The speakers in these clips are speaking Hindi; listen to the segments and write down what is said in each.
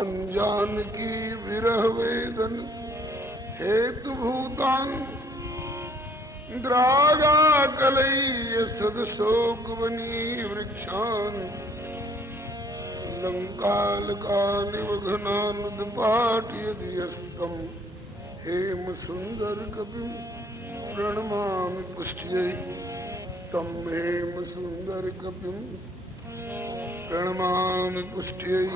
अनजान की विरह वेदन हेतु भूतान द्रागा कलैय सदशोक वनी वृक्षान लंकालका निवघनानुदपाट यदियस्तम हेम सुंदर कपिम प्रणमामि पुष्ट्यै तम हेम सुंदर कपिम प्रणमामि पुष्ट्यै।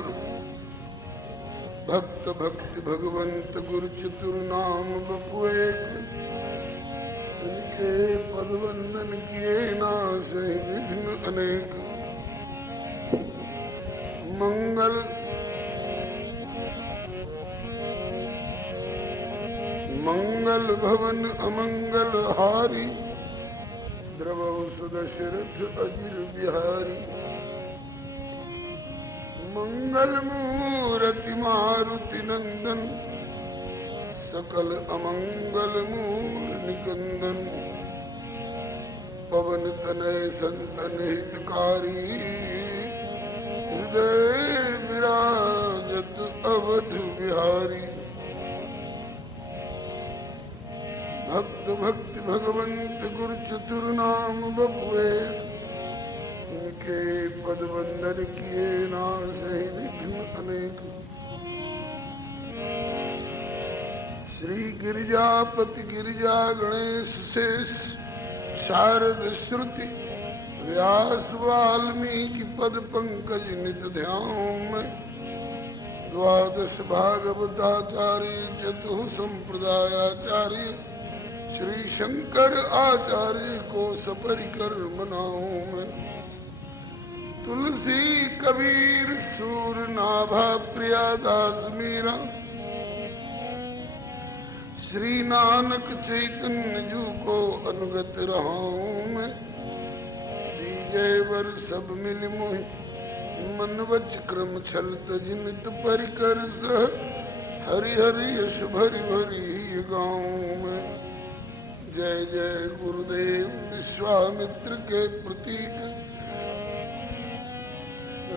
भक्त भक्ति भगवंत गुरु चतुर नाम बपुएक उनके पद वंदन किए नासे विघ्न अनेक। मंगल मंगल भवन अमंगल हारी द्रवौ सुदशरथ अजिर बिहारी। मंगल मूर्ति मारुति नंदन सकल अमंगल मूल निकंदन। पवन तनय संतन हितकारी हृदय विराजत अवध बिहारी। भक्त भक्ति भगवंत गुरु चतुर नाम बपुए उनके पद वंदन किए नासे विघ्न अनेक। श्री गिरिजापति गिरिजा गणेश शेष शारद श्रुति व्यास वाल्मीकि पद पंकज नित ध्यान में। द्वादश भागवताचार्य चतुः संप्रदायाचार्य श्री शंकर आचार्य को सपरिकर मनाऊं मैं। तुलसी कबीर सूर नाभा प्रियादास मीरा श्री नानक चैतन्य जू को अनुगत रहा हूं मैं। दीजय वर सब मिल मोहि मन वच क्रम छल तज नित परिकर सह हरि हरि यश भरि भरि गाऊं मैं। जय जय गुरुदेव विश्वामित्र के प्रतीक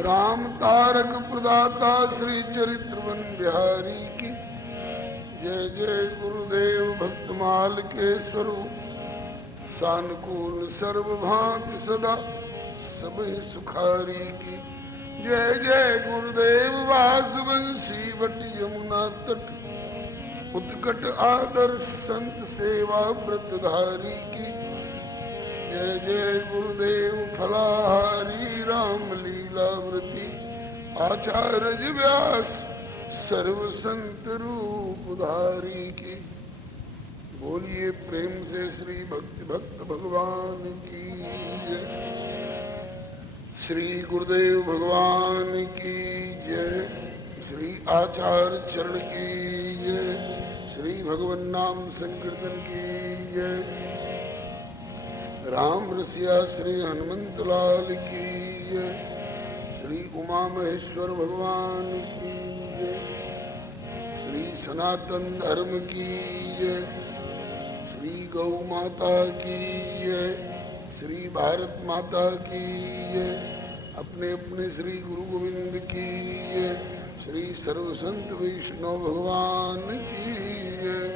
राम तारक प्रदाता श्री चरित्रवन बिहारी की। जय जय गुरुदेव भक्तमाल के स्वरूप सानुकूल सर्वभांति सदा सब सुखारी की। जय जय गुरुदेव वासवंशी वट यमुना तट उत्कट आदर्श संत सेवा व्रतधारी की। जय जय गुरुदेव फलाहारी राम लीला व्रती आचार्य व्यास सर्व संत रूप धारी की। बोलिए प्रेम से श्री भक्ति भक्त भगवान की जय। श्री गुरुदेव भगवान की जय। श्री आचार्य चरण की जय। श्री भगवन नाम संकीर्तन की जय। राम रसिया श्री हनुमंत लाल की जय। श्री उमा महेश्वर भगवान की जय। श्री सनातन धर्म की जय। श्री गौ माता की जय। श्री भारत माता की जय। अपने अपने श्री गुरु गोविंद की जय। श्री सर्व संत वैष्णव भगवान की जय।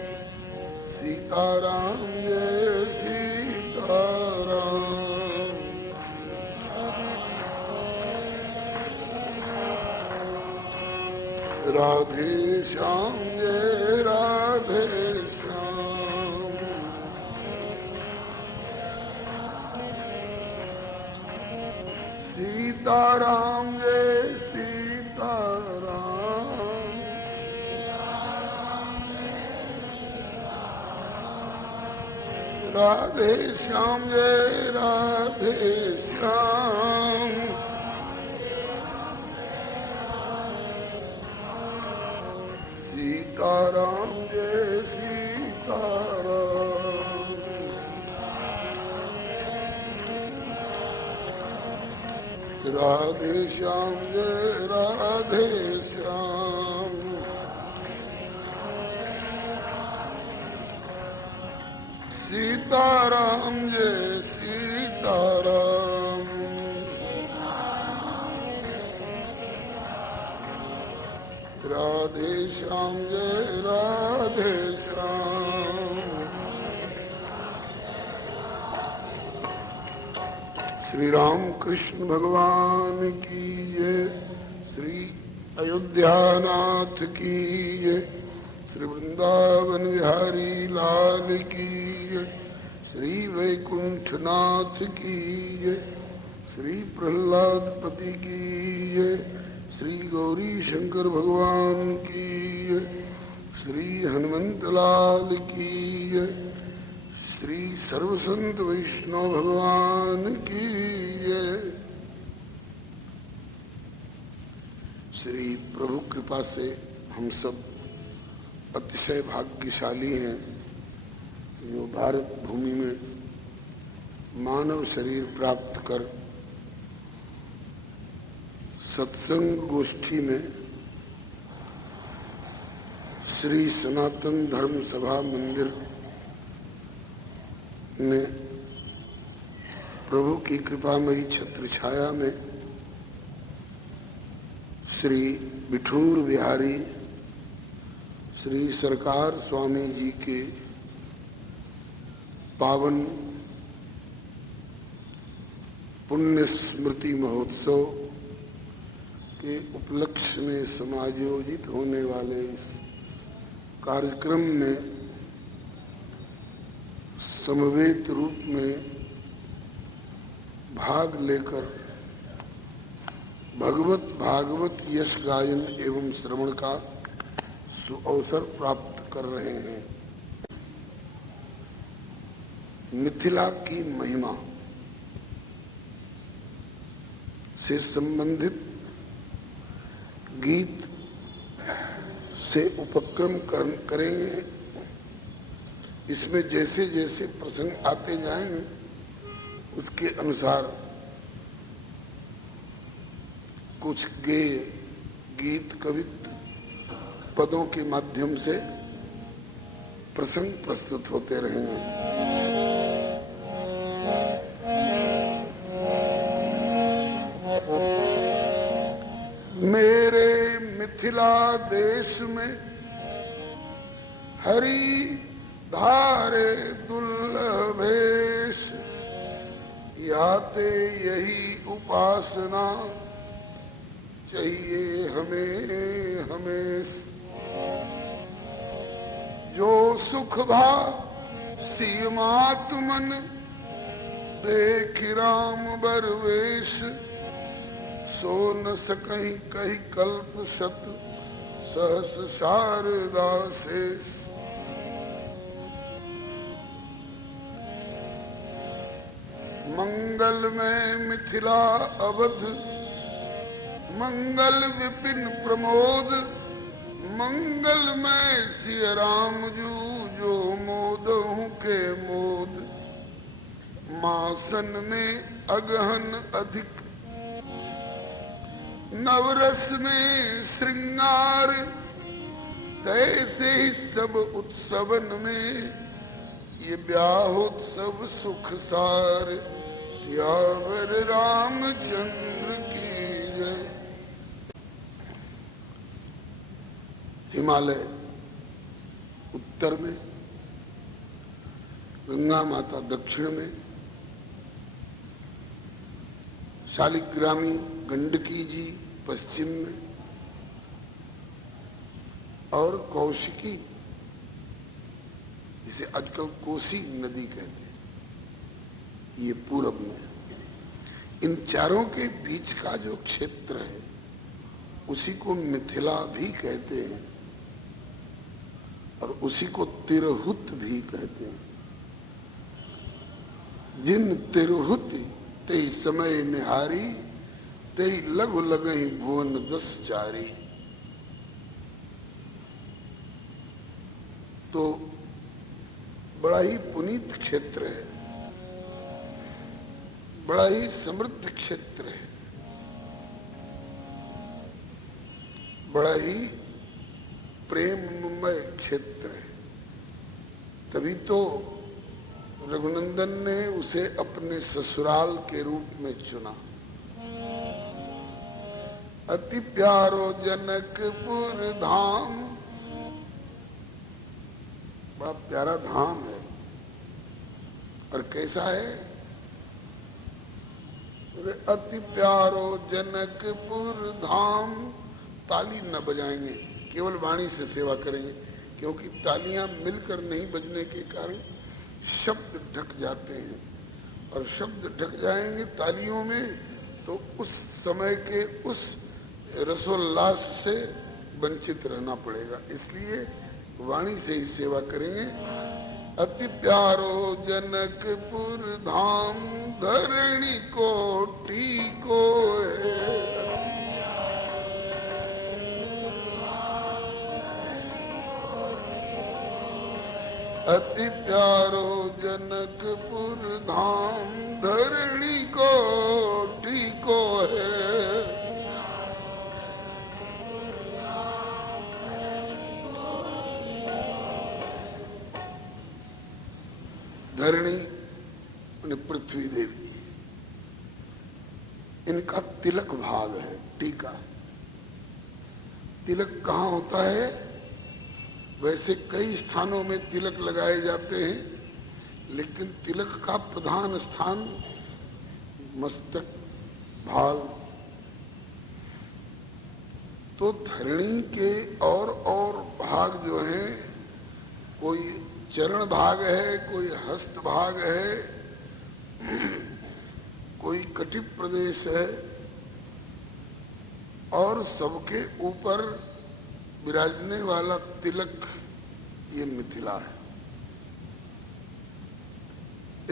सीताराम जय सीताराम। राधे श्याम जय राधे श्याम। सीताराम जय सीताराम। राधे श्याम जय राधे श्याम। सीताराम जय सीताराम। राधे श्याम जय राधे श्याम। सीताराम जय सीताराम। राधे श्याम जय राधे श्याम। श्री राम कृष्ण भगवान की जय। श्री अयोध्यानाथ की जय। श्री वृंदावन विहारी लाल की जय। श्री वैकुंठनाथ की जय। श्री प्रहलाद पति की जय। श्री गौरी शंकर भगवान की जय। श्री हनुमंत लाल की जय। श्री सर्वसंत वैष्णव भगवान की जय। श्री प्रभु कृपा से हम सब अतिशय भाग्यशाली हैं जो भारत भूमि में मानव शरीर प्राप्त कर सत्संग गोष्ठी में श्री सनातन धर्म सभा मंदिर में प्रभु की कृपामयी छत्र छाया में श्री बिठूर बिहारी श्री सरकार स्वामी जी के पावन पुण्य स्मृति महोत्सव के उपलक्ष्य में समायोजित होने वाले इस कार्यक्रम में समवेत रूप में भाग लेकर भगवत भागवत यश गायन एवं श्रवण का सुअवसर प्राप्त कर रहे हैं। मिथिला की महिमा से संबंधित गीत से उपक्रम करेंगे। इसमें जैसे जैसे प्रसंग आते जाएंगे उसके अनुसार कुछ गेय गीत कवित्व पदों के माध्यम से प्रसंग प्रस्तुत होते रहेंगे। मेरे मिथिला देश में हरि धारे दुर्लभेश याते यही उपासना चाहिए हमें हमेश। जो सुख भा सीमात मन देख राम बरवेश सो न सकहीं कही कल्प शत सहस शारदा शेष। मंगल में मिथिला अवध मंगल विपिन प्रमोद मंगल में सिय राम जू जो मोदहु के मोद। मासन में अगहन अधिक नवरस में श्रृंगार तैसे ही सब उत्सवन में ये ब्याहोत्सव सुख सार। सियावर रामचंद्र की जय। हिमालय उत्तर में, गंगा माता दक्षिण में, शालिग्रामी गंडकी जी पश्चिम में और कौशिकी जिसे आजकल कोसी नदी कहते हैं ये पूरब में। इन चारों के बीच का जो क्षेत्र है उसी को मिथिला भी कहते हैं और उसी को तिरहुत भी कहते हैं। जिन तिरहुत ते समय निहारी ते लघु लगई भुवन 10 चारी। तो बड़ा ही पुनीत क्षेत्र है, बड़ा ही समृद्ध क्षेत्र है, बड़ा ही प्रेममय क्षेत्र है। तभी तो रघुनंदन ने उसे अपने ससुराल के रूप में चुना। अति प्यारो जनकपुर धाम, बड़ा प्यारा धाम है। और कैसा है? अति प्यारो जनकपुर धाम। ताली न बजाएंगे, केवल वाणी से सेवा करेंगे, क्योंकि तालियां मिलकर नहीं बजने के कारण शब्द ढक जाते हैं, और शब्द ढक जाएंगे तालियों में तो उस समय के उस रसोल्लास से वंचित रहना पड़ेगा। इसलिए वाणी से ही सेवा करेंगे। अति प्यारो जनकपुर धाम, धरणी कोटि को है। अति प्यारो जनकपुर धाम, धरणी कोटि को है। धरणी पृथ्वी देवी, इनका तिलक भाग है। टीका। तिलक कहाँ होता है? वैसे कई स्थानों में तिलक लगाए जाते हैं, लेकिन तिलक का प्रधान स्थान मस्तक भाग। तो धरणी के और भाग जो हैं, कोई चरण भाग है, कोई हस्त भाग है, कोई कटिप प्रदेश है, और सबके ऊपर विराजने वाला तिलक ये मिथिला है।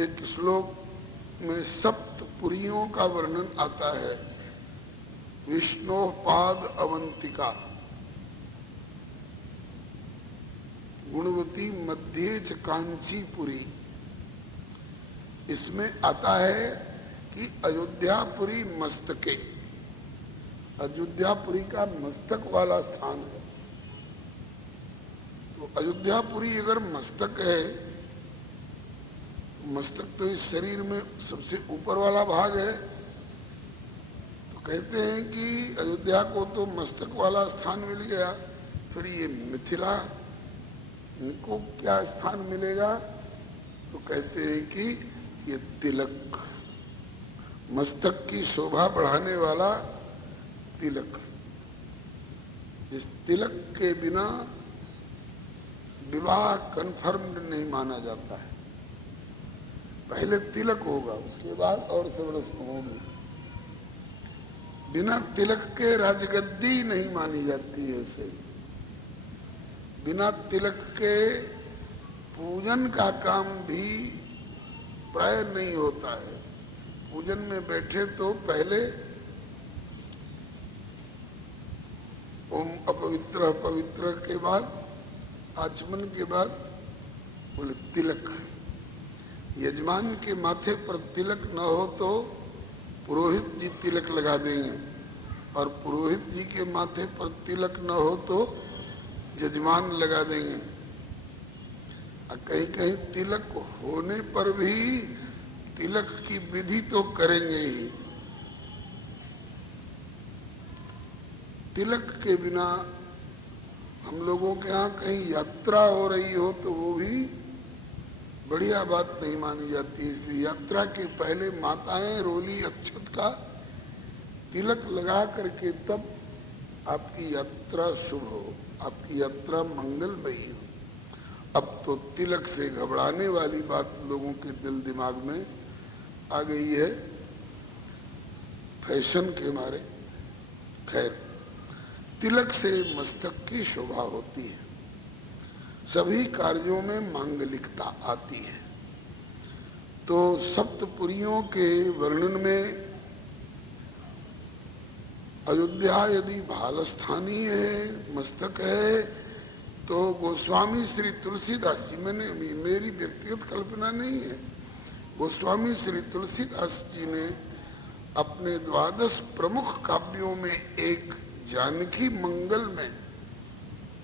एक श्लोक में सप्तपुरियों का वर्णन आता है। विष्णु पाद अवंतिका, गुणवती मध्य च कांचीपुरी। इसमें आता है कि अयोध्यापुरी मस्तके, अयोध्यापुरी का मस्तक वाला स्थान है। तो अयोध्यापुरी अगर मस्तक है, मस्तक तो इस शरीर में सबसे ऊपर वाला भाग है, तो कहते हैं कि अयोध्या को तो मस्तक वाला स्थान मिल गया, फिर ये मिथिला इनको क्या स्थान मिलेगा? तो कहते हैं कि ये तिलक, मस्तक की शोभा बढ़ाने वाला तिलक। इस तिलक के बिना विवाह कन्फर्म्ड नहीं माना जाता है। पहले तिलक होगा, उसके बाद और सब रस्म होगी। बिना तिलक के राजगद्दी नहीं मानी जाती है। इसे बिना तिलक के पूजन का काम भी प्राय नहीं होता है। पूजन में बैठे तो पहले ओम अपवित्र पवित्र के बाद, आचमन के बाद बोले तिलक। यजमान के माथे पर तिलक न हो तो पुरोहित जी तिलक लगा देंगे, और पुरोहित जी के माथे पर तिलक न हो तो यजमान लगा देंगे। और कहीं कहीं तिलक होने पर भी तिलक की विधि तो करेंगे ही। तिलक के बिना हम लोगों के यहाँ कहीं यात्रा हो रही हो तो वो भी बढ़िया बात नहीं मानी जाती। इसलिए यात्रा के पहले माताएं रोली अक्षत का तिलक लगा करके तब आपकी यात्रा शुभ हो, आपकी यात्रा मंगलमयी हो। अब तो तिलक से घबराने वाली बात लोगों के दिल दिमाग में आ गई है, फैशन के मारे। खैर, तिलक से मस्तक की शोभा होती है, सभी कार्यों में मांगलिकता आती है। तो सप्तपुरियों के वर्णन में अयोध्या यदि भालस्थानीय है, मस्तक है, तो गोस्वामी श्री तुलसीदास जी, मेरी व्यक्तिगत कल्पना नहीं है, गोस्वामी श्री तुलसीदास जी ने अपने 12 प्रमुख काव्यों में एक जानकी मंगल में,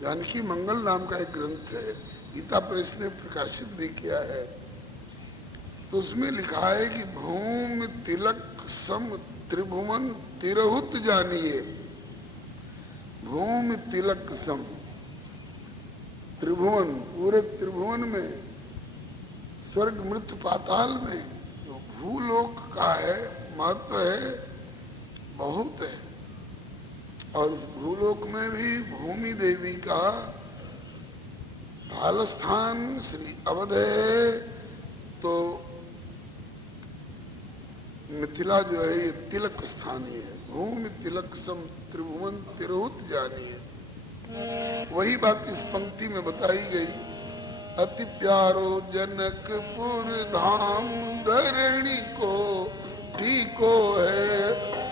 जानकी मंगल नाम का एक ग्रंथ है, गीता प्रेस ने प्रकाशित भी किया है। तो उसमें लिखा है कि भूमि तिलक सम त्रिभुवन तिरहुत जानिए। भूमि तिलक सम, त्रिभुवन, पूरे त्रिभुवन में, स्वर्ग मृत्यु पाताल में जो भूलोक का है महत्व है, बहुत है। और उस भूलोक में भी भूमि देवी का हाल स्थान श्री अवध है। तो मिथिला जो है ये तिलक स्थानीय है। भूमि तिलक सम त्रिभुवन तिरहुत जानी है। वही बात इस पंक्ति में बताई गई। अति प्यारो जनकपुर धाम धरणी को ठीको है।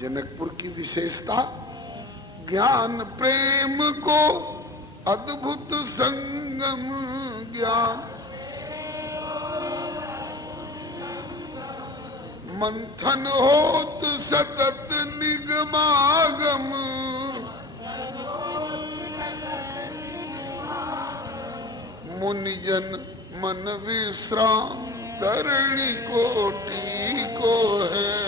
जनकपुर की विशेषता ज्ञान प्रेम को अद्भुत संगम ज्ञान, मंथन होत सतत निगमागम, मुनिजन मन विश्राम धरणी कोटि को है।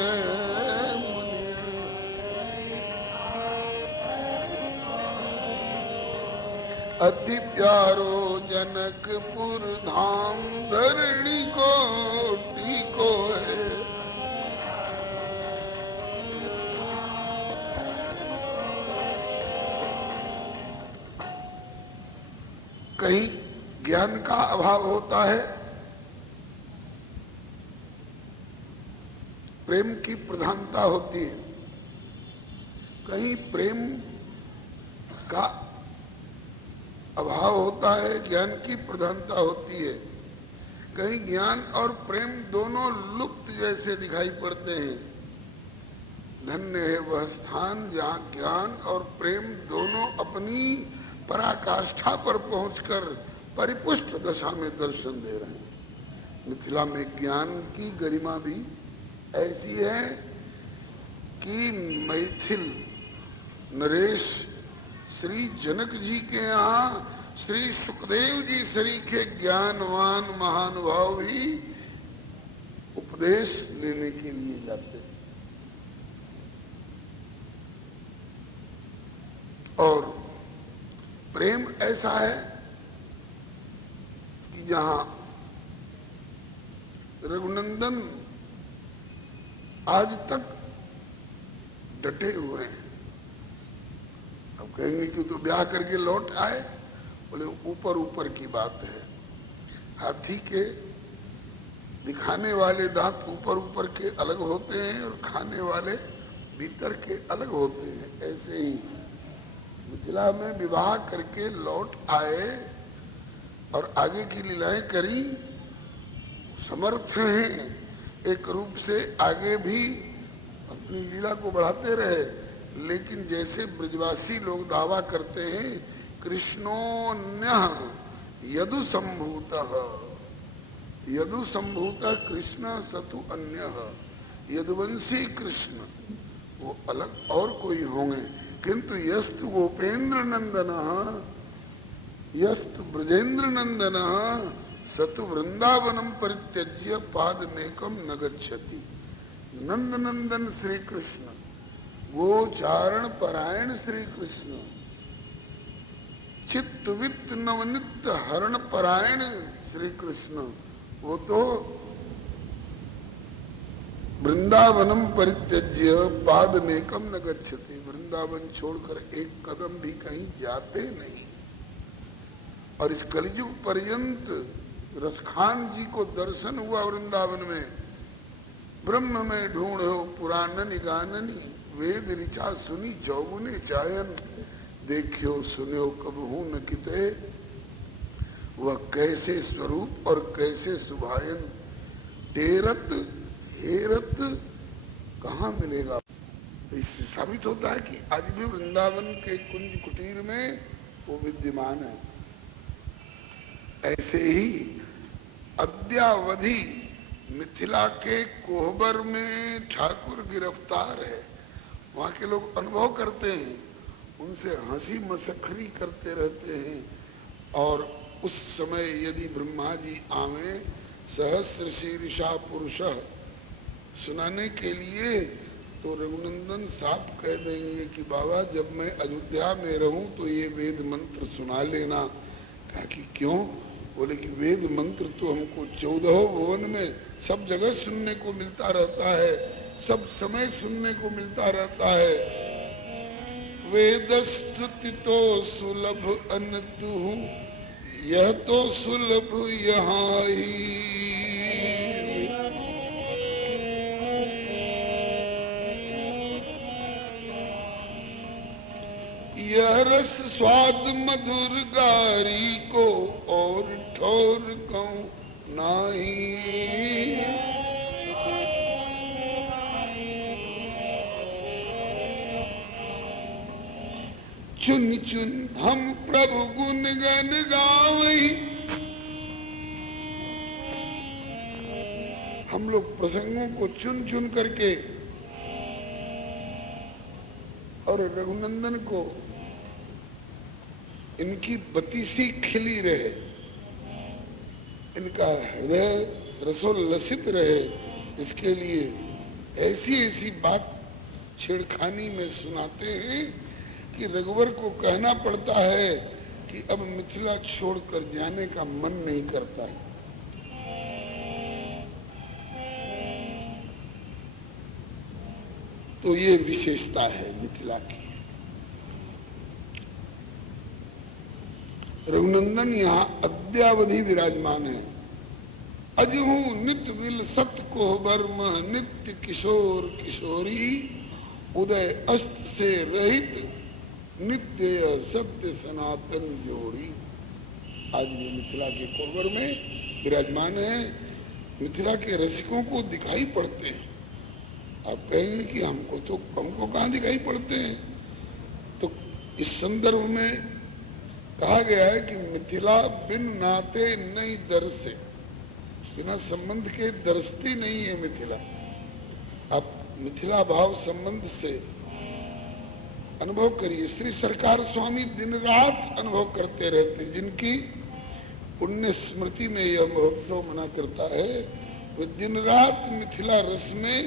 अति प्यारो जनकपुर धाम धरणी कोटि को है। कहीं ज्ञान का अभाव होता है, प्रेम की प्रधानता होती है। कहीं प्रेम का अभाव होता है, ज्ञान की प्रधानता होती है। कहीं ज्ञान और प्रेम दोनों लुप्त जैसे दिखाई पड़ते हैं। धन्य है वह स्थान जहाँ ज्ञान और प्रेम दोनों अपनी पराकाष्ठा पर पहुंचकर परिपुष्ट दशा में दर्शन दे रहे हैं। मिथिला में ज्ञान की गरिमा भी ऐसी है कि मैथिल नरेश श्री जनक जी के यहाँ श्री सुखदेव जी सरीखे ज्ञानवान महानुभाव भी उपदेश लेने के लिए जाते हैं। और प्रेम ऐसा है कि जहां रघुनंदन आज तक डटे हुए हैं। अब कहेंगे कि तो ब्याह करके लौट आए, बोले ऊपर ऊपर की बात है। हाथी के दिखाने वाले दांत ऊपर ऊपर के अलग होते हैं और खाने वाले भीतर के अलग होते हैं। ऐसे ही मिथिला में विवाह करके लौट आए और आगे की लीलाएं करी, समर्थ हैं एक रूप से आगे भी अपनी लीला को बढ़ाते रहे। लेकिन जैसे ब्रजवासी लोग दावा करते हैं कृष्णोन्यः यदु संभूतः, यदु संभूतः कृष्ण सतु अन्यः, यदुवंशी कृष्ण वो अलग और कोई होंगे। किंतु यस्तु गोपेंद्र नंदनः यस्तु ब्रजेंद्र नंदनः सतु वृंदावनम परित्यज्य पादमेकम न गच्छति। नंद नंदन श्री कृष्ण, गोचारण परायण श्री कृष्ण, चित्त वित्त नवनित्य हरण परायण श्री कृष्ण, वो तो वृंदावनम परित्यज्य पादमेकम न गच्छति, वृंदावन छोड़कर एक कदम भी कहीं जाते नहीं। और इस कलियुग पर्यंत रसखान जी को दर्शन हुआ वृंदावन में। ब्रह्म में ढूंढो पुराणनि गाननी, वेद ऋचा सुनी चौगुने चायन, देखियो सुनियो कबहू न किते, वह कैसे स्वरूप और कैसे सुभायन, तेरत हेरत कहाँ मिलेगा। इससे साबित होता है कि आज भी वृंदावन के कुंज कुटीर में वो विद्यमान है। ऐसे ही अद्यावधि मिथिला के कोहबर में ठाकुर गिरफ्तार है। वहां के लोग अनुभव करते हैं, उनसे हंसी मसखरी करते रहते हैं। और उस समय यदि ब्रह्मा जी आवे सहस्र शीर्षा पुरुष सुनाने के लिए, तो रघुनंदन साफ कह देंगे कि बाबा जब मैं अयोध्या में रहूं तो ये वेद मंत्र सुना लेना। कहा कि क्यों? बोले कि वेद मंत्र तो हमको 14 भुवन में सब जगह सुनने को मिलता रहता है, सब समय सुनने को मिलता रहता है। वेद स्तुति तो सुलभ अनतु, यह तो सुलभ यहाँ ही। यह रस स्वाद मधुर गारी को और ठोर कहूं नहीं। चुन चुन हम प्रभु गुण गण गावई। हम लोग प्रसंगों को चुन चुन करके और रघुनंदन को इनकी बत्तीसी खिली रहे, इनका हृदय रसोल्लसित रहे, इसके लिए ऐसी ऐसी बात छेड़खानी में सुनाते हैं कि रघुवर को कहना पड़ता है कि अब मिथिला छोड़कर जाने का मन नहीं करता है। तो ये विशेषता है मिथिला की। रघुनंदन यहाँ अद्यावधि विराजमान है। अजहू नित्य विल सत को वर्म, नित्य किशोर किशोरी, उदय अस्त से रहित, नित्य सत्य सनातन जोड़ी। आज भी मिथिला के कोवर में विराजमान है। मिथिला के रसिकों को दिखाई पड़ते हैं। आप कहेंगे कि हमको कहाँ दिखाई पड़ते हैं? तो इस संदर्भ में कहा गया है कि मिथिला बिन नाते नहीं दरसे, बिना संबंध के दरसती नहीं है मिथिला। आप मिथिला भाव संबंध से अनुभव करिए। श्री सरकार स्वामी दिन रात अनुभव करते रहते, जिनकी पुण्य स्मृति में यह महोत्सव मना करता है, वे दिन रात मिथिला रस में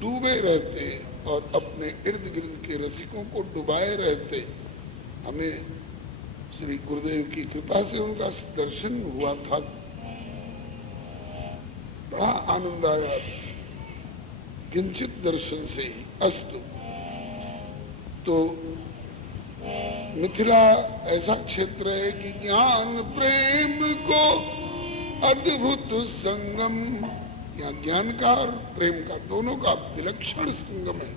डूबे रहते और अपने इर्द गिर्द के रसिकों को डुबाए रहते। हमें श्री गुरुदेव की कृपा से उनका दर्शन हुआ था, बड़ा आनंद आया किंचित दर्शन से ही। अस्तु। तो मिथिला ऐसा क्षेत्र है कि ज्ञान प्रेम को अद्भुत संगम, यहाँ ज्ञान का और प्रेम का दोनों का विलक्षण संगम है।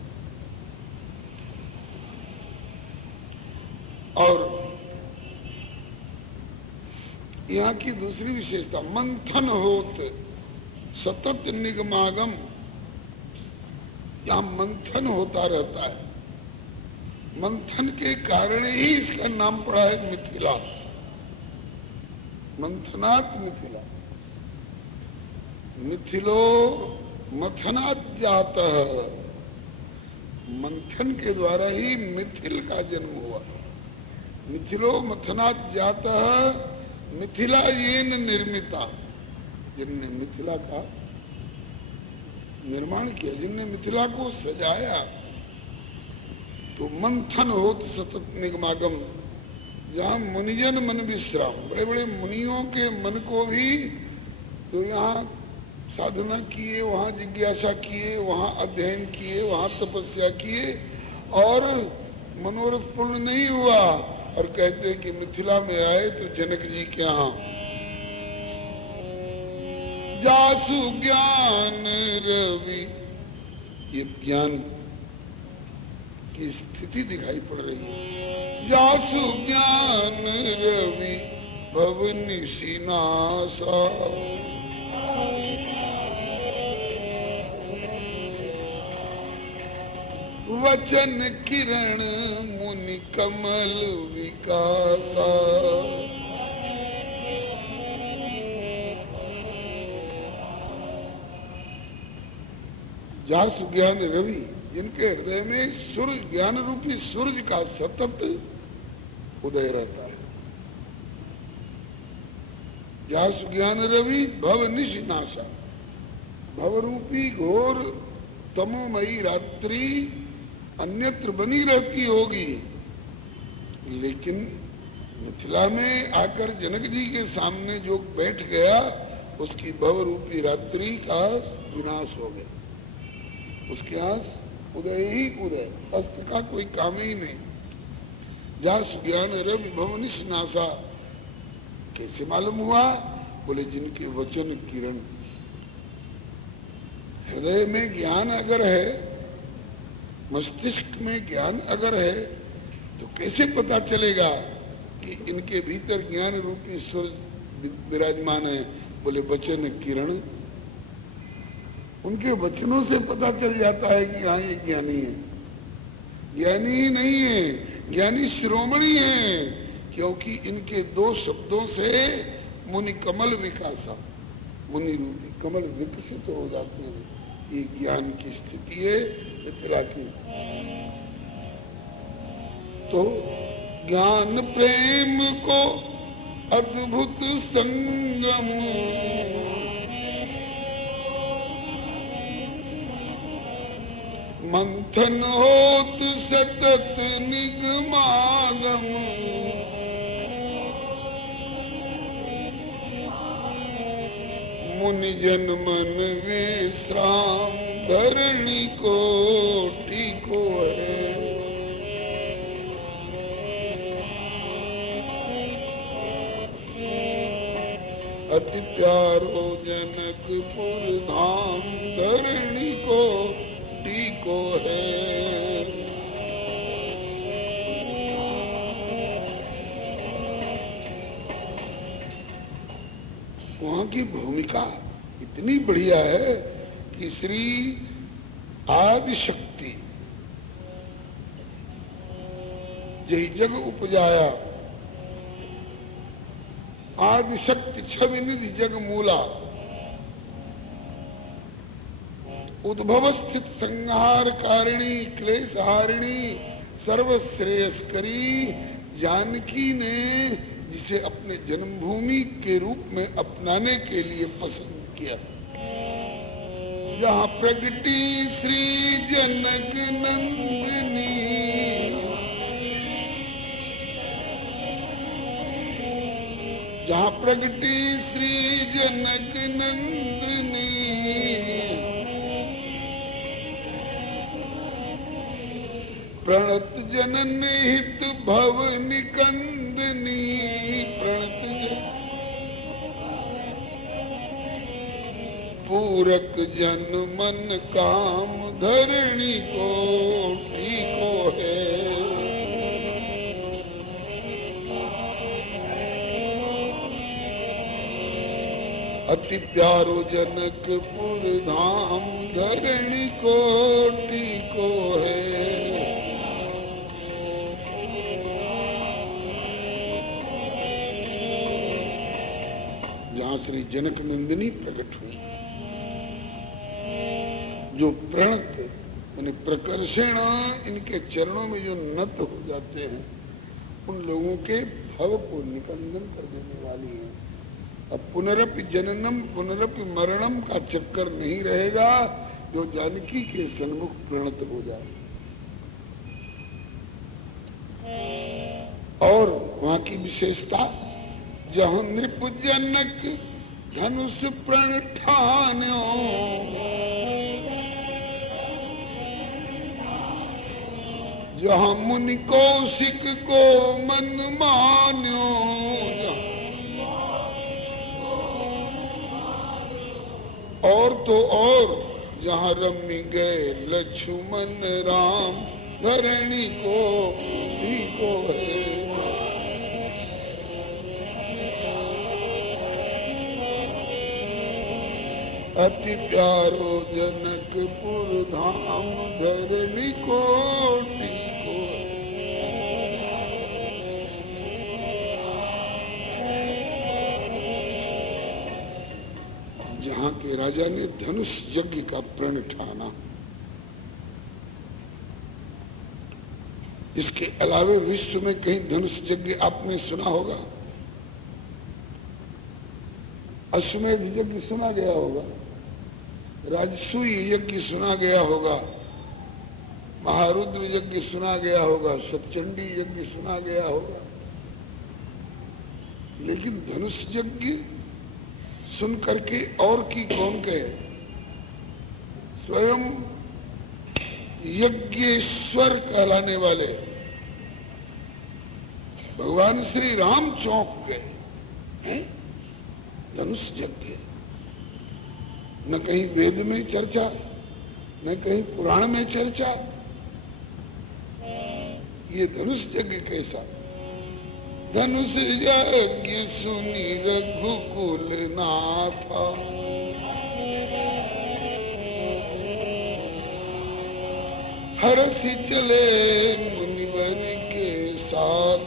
और यहाँ की दूसरी विशेषता, मंथन होत सतत निगमागम, यहाँ मंथन होता रहता है। मंथन के कारण ही इसका नाम पड़ा है मिथिला। मंथनात् मिथिला, मिथिलो मथनात् जातः, मंथन के द्वारा ही मिथिल का जन्म हुआ। मिथिलो मथनात् जातः, मिथिला येन निर्मिता, जिनने मिथिला का निर्माण किया, जिनने मिथिला को सजाया। तो मंथन होत सतत निगमागम, जहाँ मुनिजन मन विश्राम, बड़े बड़े मुनियों के मन को भी तो यहाँ साधना किए, वहाँ जिज्ञासा किए, वहाँ अध्ययन किए, वहाँ तपस्या किए और मनोरथ पूर्ण नहीं हुआ। और कहते हैं कि मिथिला में आए तो जनक जी के यहाँ जासु ज्ञान रवि, ये ज्ञान की स्थिति दिखाई पड़ रही है। जासु ज्ञान रवि भवनिशिनासा, वचन किरण मुनि कमल विकासा। जासु ज्ञान रवि, जिनके हृदय में सूर्य, ज्ञान रूपी सूर्य का सतत उदय रहता है। जासु ज्ञान रवि भव निशिनाशा, भवरूपी घोर तमोमयी रात्रि अन्यत्र बनी रहती होगी, लेकिन मिथिला में आकर जनक जी के सामने जो बैठ गया उसकी भवरूपी रात्रि का विनाश हो गया। उसके यहाँ उदय ही उदय, अस्त का कोई काम ही नहीं। जासु ज्ञान रवि भव निशिनाशा, कैसे मालूम हुआ? बोले जिनके वचन किरण। हृदय में ज्ञान अगर है, मस्तिष्क में ज्ञान अगर है, तो कैसे पता चलेगा कि इनके भीतर ज्ञान रूपी सूर्य विराजमान है? बोले वचन किरण। उनके वचनों से पता चल जाता है कि हाँ ये ज्ञानी है। ज्ञानी ही नहीं है, ज्ञानी शिरोमणि है, क्योंकि इनके दो शब्दों से मुनि कमल विकासा, मुनि रूपी कमल विकसित हो जाते हैं। ये ज्ञान की स्थिति है मिथिला की। तो ज्ञान प्रेम को अद्भुत संगम, मंथन होत सतत निगमागम, मुनि जन मन विश्राम धरणी को टीको है। अति प्यारो जनकपुर धाम धरणी को टीको है। वहां की भूमिका इतनी बढ़िया है कि श्री आदि शक्ति जय जग उपजाया, आदि शक्ति छवि निधि जग मूला, उद्भव स्थित संहार कारिणी क्लेश हारिणी सर्वश्रेयस्करी जानकी ने जिसे अपने जन्मभूमि के रूप में अपनाने के लिए पसंद किया। जहाँ प्रगटी श्री जनक नंदिनी, जहाँ प्रगटी श्री जनक नंदिनी, प्रणत जनन हित भव निकंदनी, प्रणत पूरक जन मन काम धरणी को टीको है। अति प्यारो जनकपुर धाम धरणी को टीको है। जहाँ श्री जनक नंदिनी प्रकट हुई, जो प्रणत यानी प्रकर्षण इनके चरणों में जो नत हो जाते हैं, उन लोगों के भव को निकंदन कर देने वाली है। अब पुनरपि जननम पुनरपि मरणम का चक्कर नहीं रहेगा जो जानकी के सन्मुख प्रणत हो जाए। और वहां की विशेषता, जहाँ नृप जनक धनुष प्रण ठान्यो, जहाँ मुनि कौशिक को मन मान्यो, और तो और जहाँ रमी गए लक्ष्मण राम धरणी को टीको है। अति प्यारो जनकपुर धाम धरणी को टीको है। जहाँ के राजा ने धनुष यज्ञ का प्रण ठाना, इसके अलावे विश्व में कहीं धनुष यज्ञ आपने सुना होगा? अश्वमेध यज्ञ सुना गया होगा, राजसूय यज्ञ सुना गया होगा, महारुद्र यज्ञ सुना गया होगा, सतचंडी यज्ञ सुना गया होगा, लेकिन धनुष यज्ञ सुन करके और की कौन कहे? स्वयं यज्ञेश्वर कहलाने वाले भगवान श्री राम चौंक गए हैं। धनुष यज्ञ न कहीं वेद में चर्चा, न कहीं पुराण में चर्चा, ये धनुष यज्ञ कैसा? धनुष यज्ञ सुनी रघुकुल नाथा, हरसि चले मुनिवर के साथ।